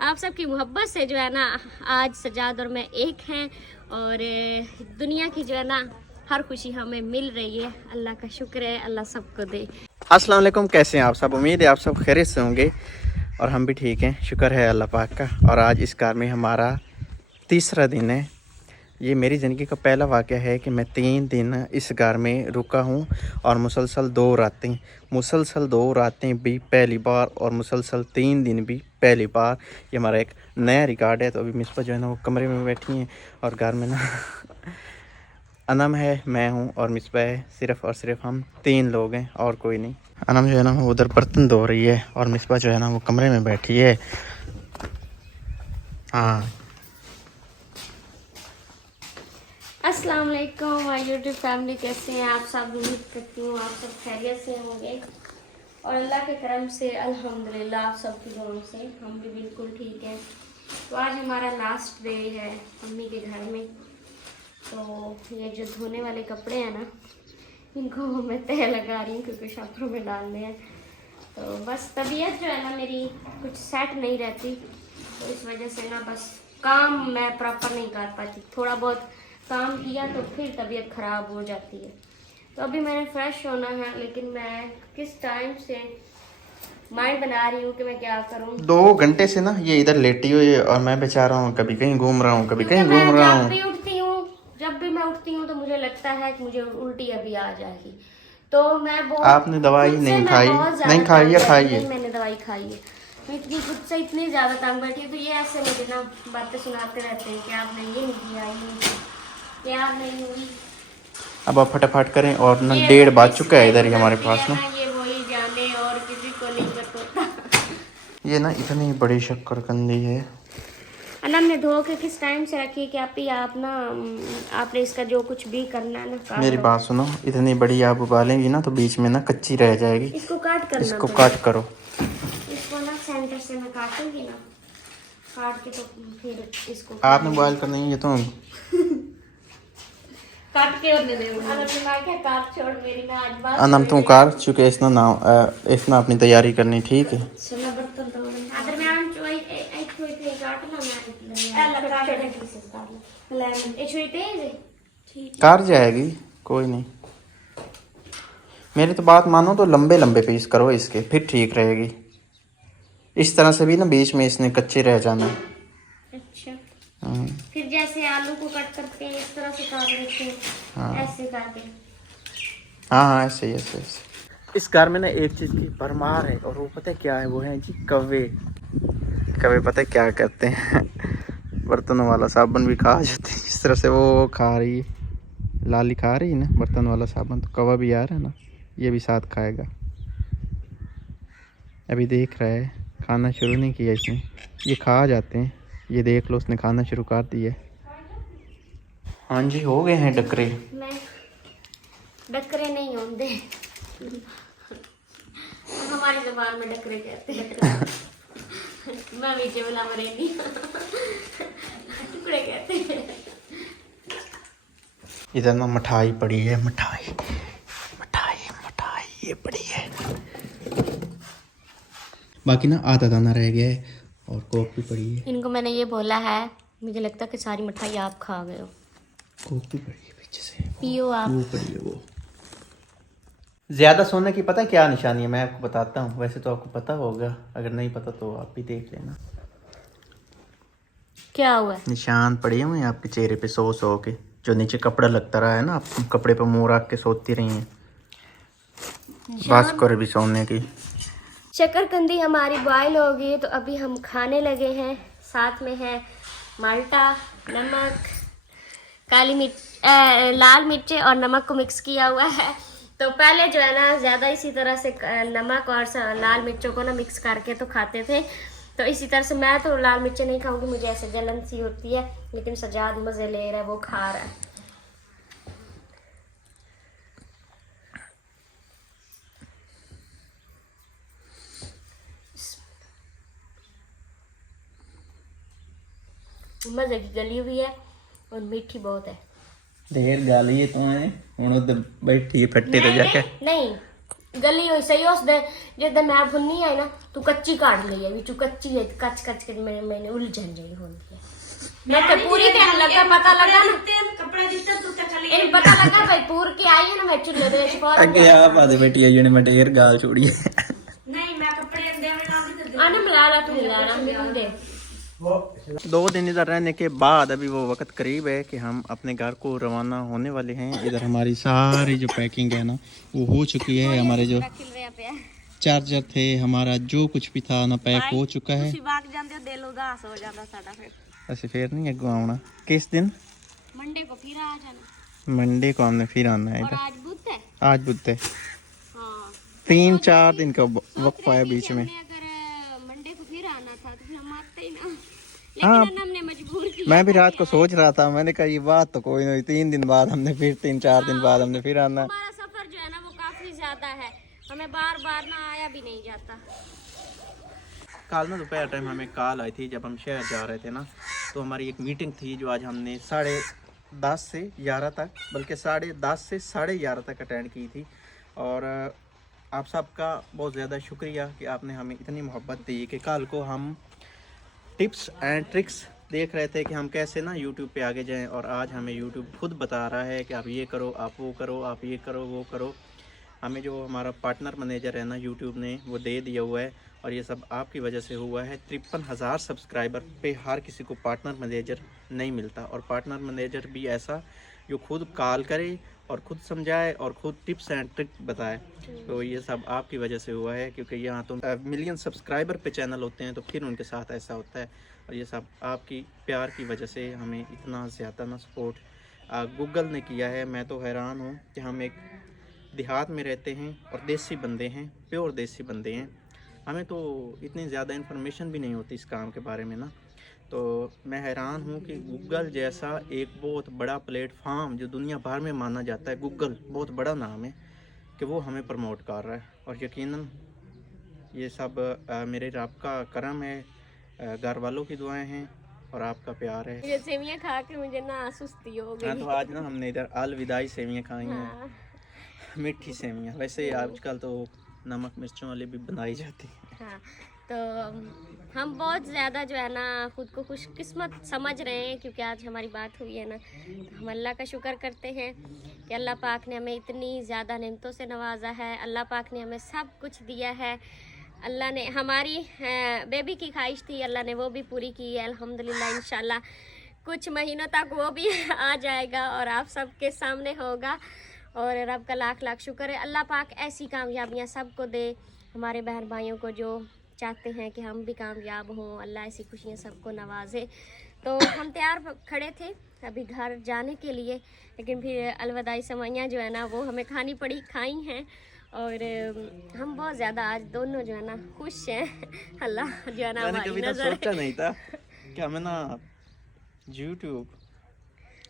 आप सबकी मोहब्बत से जो है ना आज सजाद और मैं एक हैं और दुनिया की जो है ना हर खुशी हमें मिल रही है। अल्लाह का शुक्र है, अल्लाह सबको दे। अस्सलाम वालेकुम, कैसे हैं आप सब। उम्मीद है आप सब खैरियत से होंगे और हम भी ठीक हैं, शुक्र है अल्लाह पाक का। और आज इस कार में हमारा तीसरा दिन है। ये मेरी ज़िंदगी का पहला वाक़या है कि मैं 3 दिन इस कार में रुका हूँ और मुसलसल 2 रातें भी पहली बार और मुसलसल 3 दिन भी पहली बार। ये हमारा एक नया रिकॉर्ड है। तो अभी मिसबा जो है ना वो कमरे में बैठी हैं और घर में ना अनम है, मैं हूँ और मिसबा है। सिर्फ़ और सिर्फ हम 3 लोग हैं और कोई नहीं। अनम जो है ना वो उधर बर्तन धो रही है और मिसबा जो है ना वो कमरे में बैठी है। हाँ, अस्सलाम वालेकुम माय यूट्यूब फैमिली, कैसे हैं आप सब। उम्मीद करती हूँ आप सब खैरियत से होंगे और अल्लाह के करम से अल्हम्दुलिल्लाह आप सब की दुआओं से हम भी बिल्कुल ठीक हैं। तो आज हमारा लास्ट डे है मम्मी के घर में। तो ये जो धोने वाले कपड़े हैं ना इनको मैं तह लगा रही हूँ क्योंकि शापरों में डालने हैं। तो बस तबीयत जो है ना मेरी कुछ सेट नहीं रहती, तो इस वजह से ना बस काम मैं प्रॉपर नहीं कर पाती। थोड़ा बहुत काम किया तो फिर तबीयत ख़राब हो जाती है। तो अभी मैंने फ्रेश होना है, लेकिन मैं किस टाइम से माइंड बना रही हूँ कि मैं क्या करूँ। 2 घंटे से ना ये इधर लेटी हुई है और मैं बेचारा हूँ, कभी कहीं घूम रहा हूँ, कभी क्योंकि कहीं घूम मैं रहा हूँ। जब भी मैं उठती हूँ तो मुझे लगता है कि मुझे उल्टी अभी आ जाएगी। तो मैं आपने दवाई खुद से नहीं मैं खाई? बहुत नहीं ज़्यादा खाई तंग या बैठी। खाई है? नहीं, मैंने दवाई खाई है। मैं इतनी खुद से इतनी ज़्यादा तंग बैठी हूँ। तो ये ऐसे मुझे ना बातें सुनाते रहते हैं कि आपने ये नहीं किया, ये नहीं किया, तैयार नहीं हुई, अब आप फटाफट करें और ना ये 1:30 बज किस चुका है टाइम इधर ही हमारे करती पास है ना। ना, ये वही जाने और किसी को नहीं पता। ये ना इतनी बड़ी शक्करकंदी है। अनम ने धो के किस टाइम से रखी है कि आप ना आपने इसका जो कुछ भी करना है ना काट मेरी लो। बात सुनो, इतनी बड़ी आप उबालेंगी ना तो बीच में ना कच्ची रह जाएगी। इसको काट करना इसको पड़ेगा। काट करो। इसको ना सेंटर से मैं काटूंगी ना, काट के तो फिर इसको आपने खाएंगे। बॉयल करना ही है तो काट के और दे दे। अगर मैं क्या काट छोड़, मेरी ना आज बात अनम सुन तुम ले। कार चुके इसना ना इसना अपनी तैयारी करनी, ठीक है। सुना बर्तन तो अगर मैं आन चोई एक कोई ते काट ना मैं अल्लाह काट दे पीसेस काट ले ले। ए छोई तेज है ठीक। कार जाएगी, कोई नहीं। मेरी तो बात मानो तो लंबे लंबे पीस करो इसके, फिर ठीक रहेगी। इस तरह से भी ना बीच में इसने कच्चे रह जाना। अच्छा, हम्म, फिर जैसे आलू को कट करते हैं इस तरह से काट देते हैं, हाँ ऐसे काटे। हाँ हाँ, ऐसे ही ऐसे ऐसे। इस कार में ना एक चीज़ की भरमार है और वो पता है क्या है? वो है जी कौवे। कौवे पता है क्या करते हैं? बर्तनों वाला साबुन भी खा जाते हैं। इस तरह से वो खा रही है, लाली खा रही है ना बर्तन वाला साबुन, तो कौवा भी आ रहा है ना, ये भी साथ खाएगा। अभी देख रहा है, खाना शुरू नहीं किया इसने। ये खा जाते हैं, ये देख लो उसने खाना शुरू कर दिया। हाँ जी, हो गए हैं डकरे। मैं डकरे नहीं होंगे, हमारी जुबान में डकरे कहते हैं। मैं नीचे वाला मरेगी टुकड़े कहते हैं। इधर ना मिठाई पड़ी है, मिठाई मिठाई मिठाई ये पड़ी है। बाकी ना आधा दाना रह गया है और कोक भी पड़ी है। इनको मैंने ये बोला है, मुझे लगता है कि सारी मिठाई आप खा गए हो। कोक भी पड़ी है पीछे से, पियो आप। वो पड़ी है वो। ज़्यादा सोने की पता है क्या निशानी है? मैं आपको बताता हूँ, वैसे तो आपको पता होगा, अगर नहीं पता तो आप भी देख लेना। क्या हुआ है? निशान पड़े हुए हैं आपके चेहरे पे, सो के। जो नीचे कपड़ा लगता रहा है ना, आप कपड़े पे मुंह रख के सोती रही हैं। बस करो भी सोने की। शकरकंदी हमारी बॉयल हो गई तो अभी हम खाने लगे हैं। साथ में है माल्टा, नमक, काली मिर्च, लाल मिर्चें और नमक को मिक्स किया हुआ है। तो पहले जो है ना ज़्यादा इसी तरह से नमक और लाल मिर्चों को ना मिक्स करके तो खाते थे। तो इसी तरह से मैं तो लाल मिर्चें नहीं खाऊंगी, मुझे ऐसे जलन सी होती है। लेकिन सजाद मज़े ले रहा है, वो खा रहा है। मज़े की गली हुई है और मीठी बहुत है। ढेर गाली है तुम्हें, उधर बैठी फट्टे तो जाके। नहीं, गली हुई सही उस दे जिद्दे मैं भुन्नी आई ना तू कच्ची काट ली है विचू कच्ची है कच कच के मैंने उलझन जाई होंदी है मैं तो पूरी टाइम लगा पता लगा ना कपड़ा दिता तू तो चली इन पता लगा भाई पूर के आई है ना मैं चुल्ले दे विच पा अगे आप आदे बेटी आई ने मटेर गाल छोड़ी नहीं मैं कपड़े देवे ना भी तो आने मिलाना तू मिलाना मैं दे 2 दिन इधर रहने के बाद अभी वो वक्त करीब है कि हम अपने घर को रवाना होने वाले हैं। इधर हमारी सारी जो पैकिंग है ना वो हो चुकी है। हमारे जो चार्जर थे हमारा जो कुछ भी था ना पैक हो चुका है। ਤੁਸੀਂ ਬਾਗ ਜਾਂਦੇ ਹੋ ਦਿਲ ਉਦਾਸ ਹੋ ਜਾਂਦਾ ਸਾਡਾ ਫਿਰ ऐसे फिर नहीं अगो आना किस दिन मंडे को फिर आ जाना मंडे को हमने फिर आना है और इधर। आज बुध है आज बुध है हाँ 3-4 दिन का वक्फा है बीच में। हमने अगर मंडे को फिर आना था तो फिर हम आते ही ना हाँ लेकिन हमने मजबूर किया मैं भी रात को सोच रहा था मैंने कहा ये बात तो कोई नहीं 3 दिन बाद हमने फिर 3-4 दिन बाद हमने फिर आना। हमारा सफर जो है ना वो काफी ज्यादा है हमें बार बार ना आया भी नहीं जाता। कल ना दोपहर टाइम हमें कॉल आई थी जब हम शहर जा रहे थे ना तो हमारी एक मीटिंग थी जो आज हमने 10:30 से 11 तक बल्कि 10:30 से 11:30 तक अटेंड की थी। और आप सबका बहुत ज़्यादा शुक्रिया कि आपने हमें इतनी मोहब्बत दी कि कल को हम टिप्स एंड ट्रिक्स देख रहे थे कि हम कैसे ना यूट्यूब पे आगे जाएं और आज हमें यूट्यूब खुद बता रहा है कि आप ये करो आप वो करो आप ये करो वो करो। हमें जो हमारा पार्टनर मैनेजर है ना यूट्यूब ने वो दे दिया हुआ है और ये सब आपकी वजह से हुआ है। 53,000 सब्सक्राइबर पे हर किसी को पार्टनर मैनेजर नहीं मिलता और पार्टनर मैनेजर भी ऐसा जो खुद कॉल करे और खुद समझाए और खुद टिप्स एंड ट्रिक बताए। तो ये सब आपकी वजह से हुआ है क्योंकि यहाँ तो मिलियन सब्सक्राइबर पे चैनल होते हैं तो फिर उनके साथ ऐसा होता है और ये सब आपकी प्यार की वजह से हमें इतना ज़्यादा ना सपोर्ट गूगल ने किया है। मैं तो हैरान हूँ कि हम एक देहात में रहते हैं और देसी बंदे हैं प्योर देसी बंदे हैं हमें तो इतनी ज़्यादा इन्फॉर्मेशन भी नहीं होती इस काम के बारे में ना। तो मैं हैरान हूँ कि गूगल जैसा एक बहुत बड़ा प्लेटफार्म जो दुनिया भर में माना जाता है गूगल बहुत बड़ा नाम है कि वो हमें प्रमोट कर रहा है और यकीनन ये सब मेरे रब का करम है घर वालों की दुआएं हैं और आपका प्यार है। ये सेवियां खा के मुझे ना सुस्ती हो गई। हाँ तो आज ना हमने इधर अलविदाई सेवियाँ खाई हैं हाँ। मीठी सेवियाँ। वैसे आजकल तो नमक मिर्चों वाली भी बनाई जाती है। हाँ तो हम बहुत ज़्यादा जो है ना खुद को खुशकिस्मत समझ रहे हैं क्योंकि आज हमारी बात हुई है ना तो हम अल्लाह का शुक्र करते हैं कि अल्लाह पाक ने हमें इतनी ज़्यादा नेमतों से नवाजा है। अल्लाह पाक ने हमें सब कुछ दिया है। अल्लाह ने हमारी बेबी की ख्वाहिश थी अल्लाह ने वो भी पूरी की है अल्हम्दुलिल्लाह। इंशाल्लाह कुछ महीनों तक वो भी आ जाएगा और आप सबके सामने होगा और रब का लाख लाख शुक्र है। अल्लाह पाक ऐसी कामयाबियाँ सबको दे हमारे बहन भाइयों को जो चाहते हैं कि हम भी कामयाब हों। अल्लाह ऐसी खुशियाँ सबको नवाजे। तो हम तैयार खड़े थे अभी घर जाने के लिए लेकिन फिर अलविदाई सेवइयाँ जो है ना वो हमें खानी पड़ी खाई हैं और हम बहुत ज़्यादा आज दोनों जो है ना खुश हैं। अल्लाह जो है ना मैंने हमारी कभी तो नज़र सोचा नहीं था कि हमें ना यूट्यूब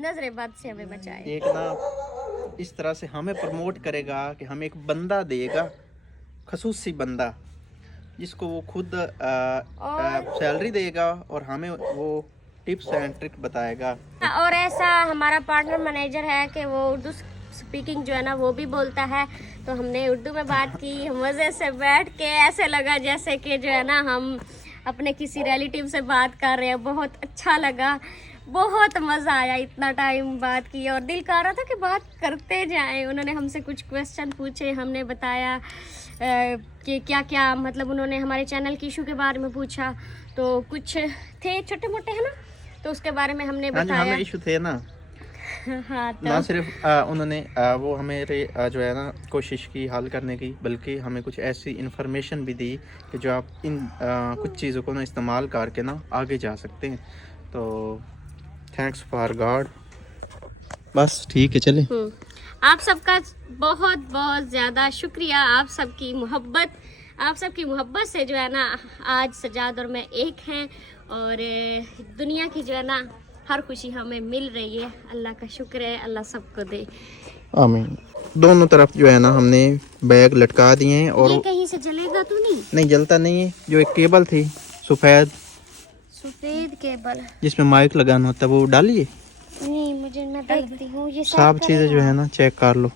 नजरे बद से हमें बचाए। एक ना इस तरह से हमें प्रमोट करेगा कि हमें एक बंदा देगा खसूसी बंदा जिसको वो खुद सैलरी देगा और हमें वो टिप्स एंड ट्रिक बताएगा। और ऐसा हमारा पार्टनर मैनेजर है कि वो उर्दू स्पीकिंग जो है ना वो भी बोलता है तो हमने उर्दू में बात की मज़े से बैठ के ऐसे लगा जैसे कि जो है ना हम अपने किसी रिलेटिव से बात कर रहे हैं। बहुत अच्छा लगा बहुत मज़ा आया इतना टाइम बात की और दिल कर रहा था कि बात करते जाएं। उन्होंने हमसे कुछ क्वेश्चन पूछे हमने बताया कि क्या क्या मतलब उन्होंने हमारे चैनल की इशू के बारे में पूछा तो कुछ थे छोटे मोटे है ना तो उसके बारे में हमने बताया। हमें इशू थे ना हाँ तो ना सिर्फ उन्होंने वो हमें जो है ना कोशिश की हल करने की बल्कि हमें कुछ ऐसी इन्फॉर्मेशन भी दी कि जो आप इन कुछ चीज़ों को ना इस्तेमाल करके ना आगे जा सकते हैं। तो थैंक्स फॉर गॉड बस ठीक है चले। आप सबका बहुत बहुत ज़्यादा शुक्रिया। आप सबकी मोहब्बत से जो है ना आज सजाद और मैं एक हैं और दुनिया की जो है ना हर खुशी हमें मिल रही है। अल्लाह का शुक्र है अल्लाह सबको दे आमीन। दोनों तरफ जो है ना हमने बैग लटका दिए हैं और ये कहीं से जलेगा तो नहीं जलता नहीं है। जो एक केबल थी सफ़ेद केबल जिसमें माइक लगाना होता है वो डालिए। नहीं मुझे मैं देखती हूँ ये सब चीज़ें जो है ना चेक कर लो।